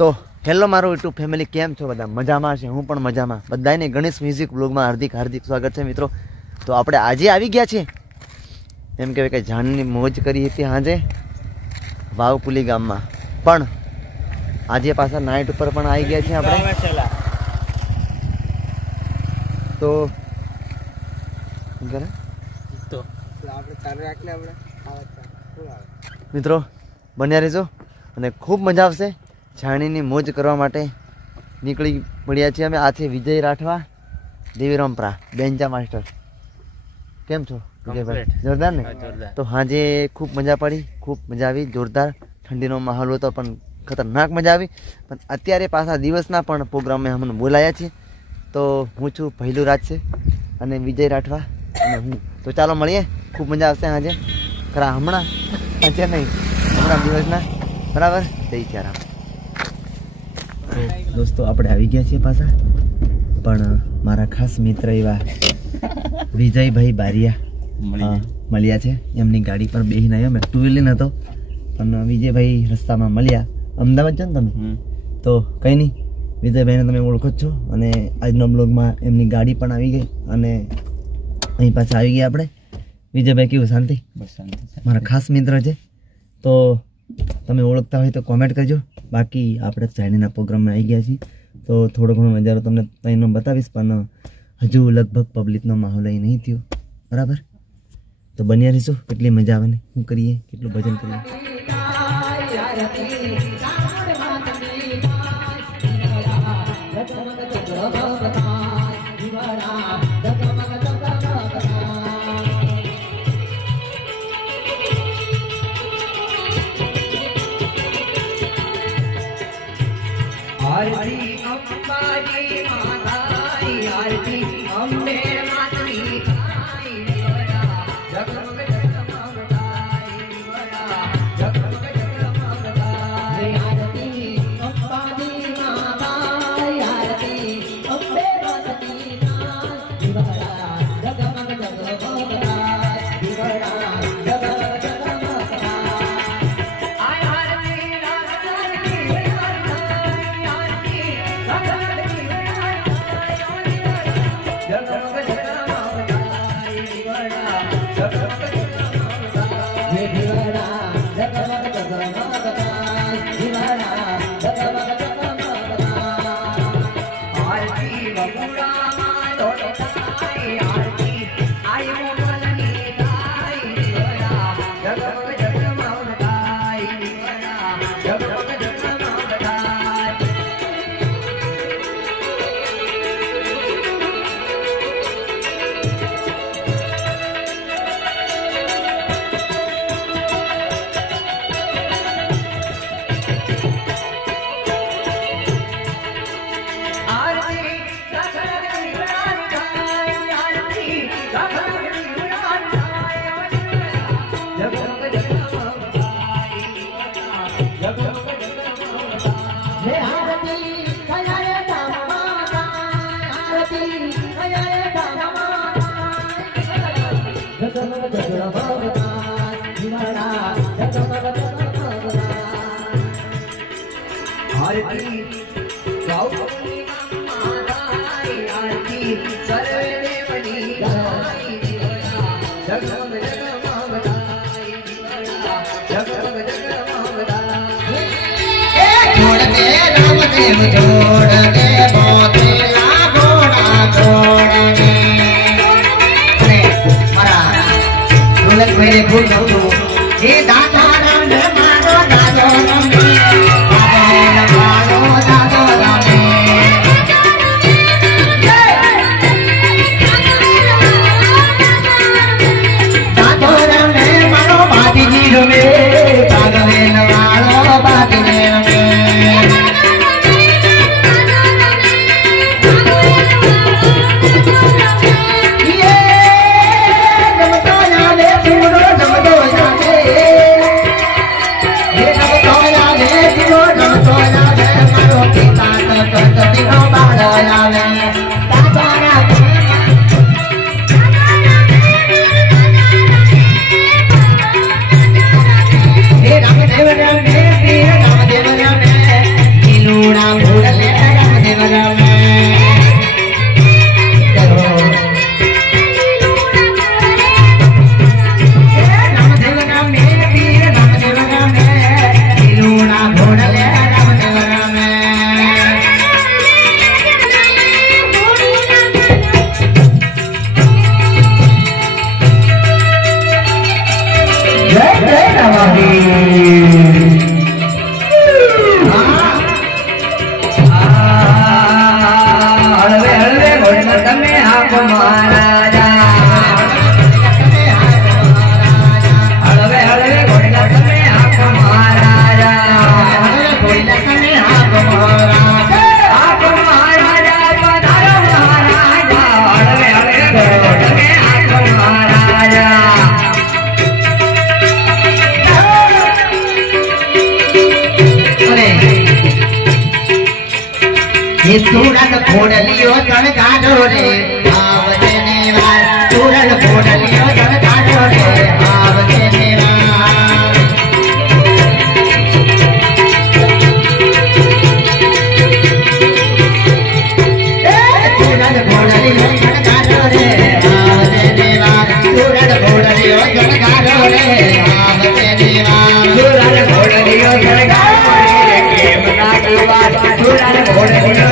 તો હેલો મારું YouTube family, કેમ છો બધા? મજામાં છે? હું પણ મજામાં. બધાને ગણેશ મ્યુઝિક બ્લોગમાં હાર્દિક સ્વાગત છે મિત્રો. તો આપણે આજે આવી ગયા છે એમ કહેવાય કે જાનની મોજ કરી હતી આજે વાવકુલી ગામમાં, પણ આજે પાછા નાઇટ ઉપર પણ આવી ગયા છે આપણે. તો મિત્રો બન્યા રહેજો અને ખૂબ મજા આવશે. છાણીની મોજ કરવા માટે નીકળી પડ્યા છીએ અમે. આ છે વિજય રાઠવા, દેવીરામપરા બેન્ચા માસ્ટર. કેમ છો વિજયભાઈ? જોરદાર ને? તો હાજે ખૂબ મજા પડી, ખૂબ મજા આવી. જોરદાર ઠંડીનો માહોલ હતો પણ ખતરનાક મજા આવી. પણ અત્યારે પાછા દિવસના પણ પ્રોગ્રામે અમને બોલાયા છીએ. તો હું છું પહેલું રાજ છે અને વિજય રાઠવા અને હું. તો ચાલો મળીએ, ખૂબ મજા આવશે હાજે. ખરા હમણાં આજે નહીં, હમણાં દિવસના. બરાબર, જય ચારામ. દોસ્તો આપણે આવી ગયા છીએ પાછા, પણ મારા ખાસ મિત્ર એવા વિજયભાઈ બારિયા મળ્યા છે. એમની ગાડી પર બેસીને આવ્યો. મેં ટુ વ્હીલર નહોતો પણ વિજયભાઈ રસ્તામાં મળ્યા. અમદાવાદ છો ને તમે? તો કંઈ નહીં, વિજયભાઈને તમે ઓળખો જ છો. અને આજના બ્લોગમાં એમની ગાડી પણ આવી ગઈ અને અહીં પાછા આવી ગયા આપણે. વિજયભાઈ કેવું? શાંતિ? બસ શાંતિ. મારા ખાસ મિત્ર છે, તો તમે ઓળખતા હોય તો કોમેન્ટ કરજો. બાકી આપણે ચાઇનીના પ્રોગ્રામમાં આવી ગયા છીએ, તો થોડો ઘણો નજારો તમને અહીંનો બતાવીશ, પણ હજુ લગભગ પબ્લિકનો માહોલ અહીં નહીં થયો. બરાબર, તો બન્યા રહીશું. કેટલી મજા આવે ને, શું કરીએ, કેટલું ભજન કરીએ. आरती अंबाजी माताई, आरती अंबे मातनी आई, जगमग जगमगताई, जगमग जगमगताई. आरती अंबाजी माताई, आरती अंबे मातनी आई, जगमग जगमगताई, जगमग તમે આપ મહારાજા હળવે હળવે ઘોડીલા તમે આપ મહારાજા ઘોડીલા તમે આપ મહારાજા આપ મહારાજા પધારો મહારાજા હળવે હળવે તમે આપ મહારાજા तुरन फोड़लियो तन गाड़ो रे आवते नेवार तुरन फोड़लियो तन गाड़ो रे आवते नेवार तुरन फोड़लियो तन गाड़ो रे आवते नेवार तुरन फोड़लियो तन गाड़ो रे आवते नेवार तुरन फोड़लियो तन गाड़ो रे केम लागी बात तुरन फोड़लियो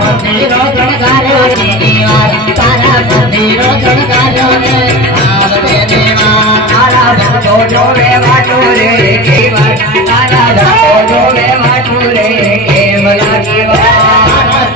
मंदिरो गणगारो रे देवार तारा मंदिरो गणगारो रे आवते देवार तारा भक्तो जोवे वाटो रे केवल तारा भक्तो जोवे वाटो रे केवल केवल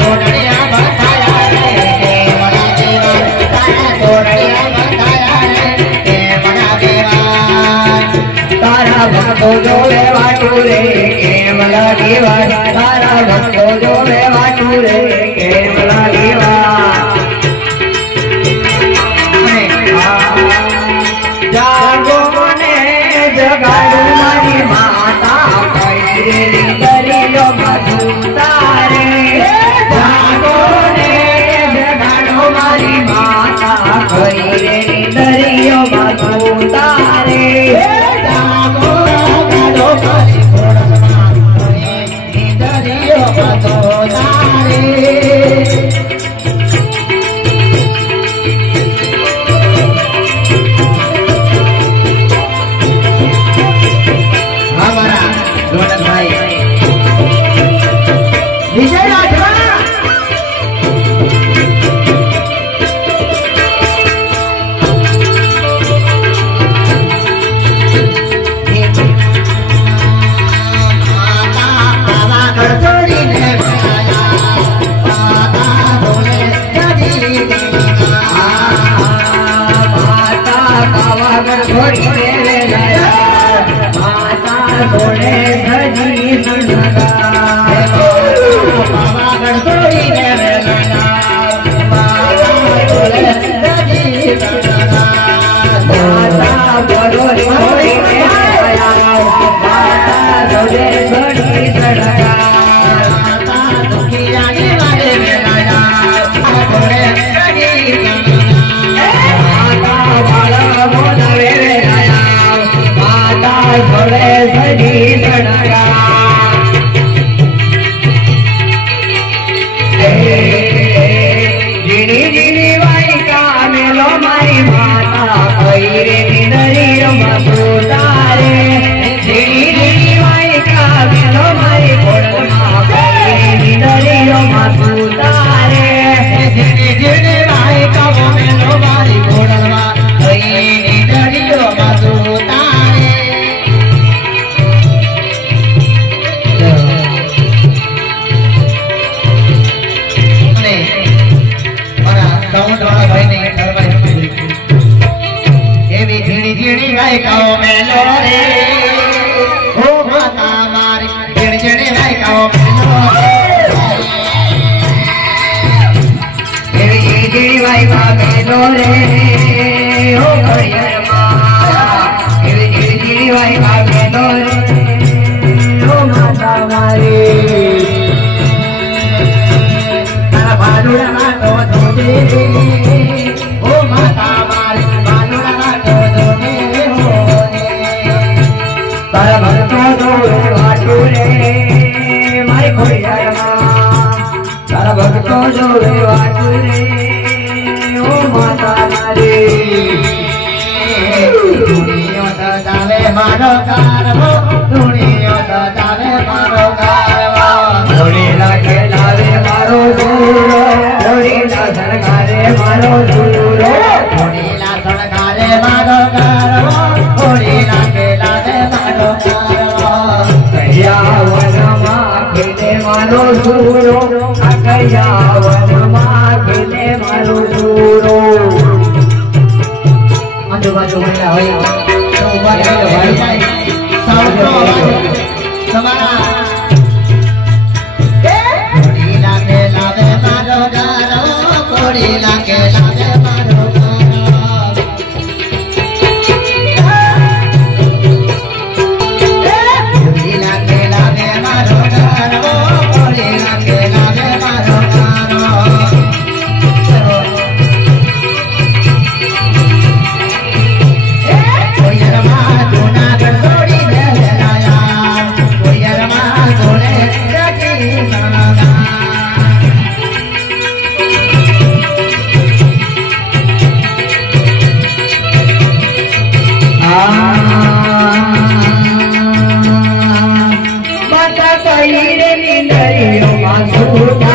तोड़िया बताया रे केवल देवार तारा तोड़िया बताया रे केवल देवार तारा भक्तो जोवे वाटो रे केवल केवल तारा भक्तो जोवे वाटो रे केवल जागो मने जगाडू मारी माता कैरेली दरियो मधुतारे जागो ने जगाडू मारी माता कैरेली दरियो मधुतारे जागो गाडो मारी घोड़ा कैरेली दरियो मधुतारे विजय राठवा मारो कारवो दुनिया सदावे मारो कारवो घोड़ीला खेलावे मारो दूरो घोड़ीला सरकारे मारो दूरो घोड़ीला सरकारे मारो कारवो घोड़ीला खेलावे मारो कारवो कहिया वनमा खेले मारो सूरो अकयावन माखिले मारो सूरो आजू-बाजू महिला હોય તો ઉભા થઈને ભાઈ સાઉન્ડનો અવાજ તમારા કોડી લાગે લાગે મારો ગારો કોડી લાગે લાગે મારો ગારો કોડી લાગે લાગે મારો ગારો કોડી લાગે લાગે મારો ગારો माता कई रे निंदरियो मासूटा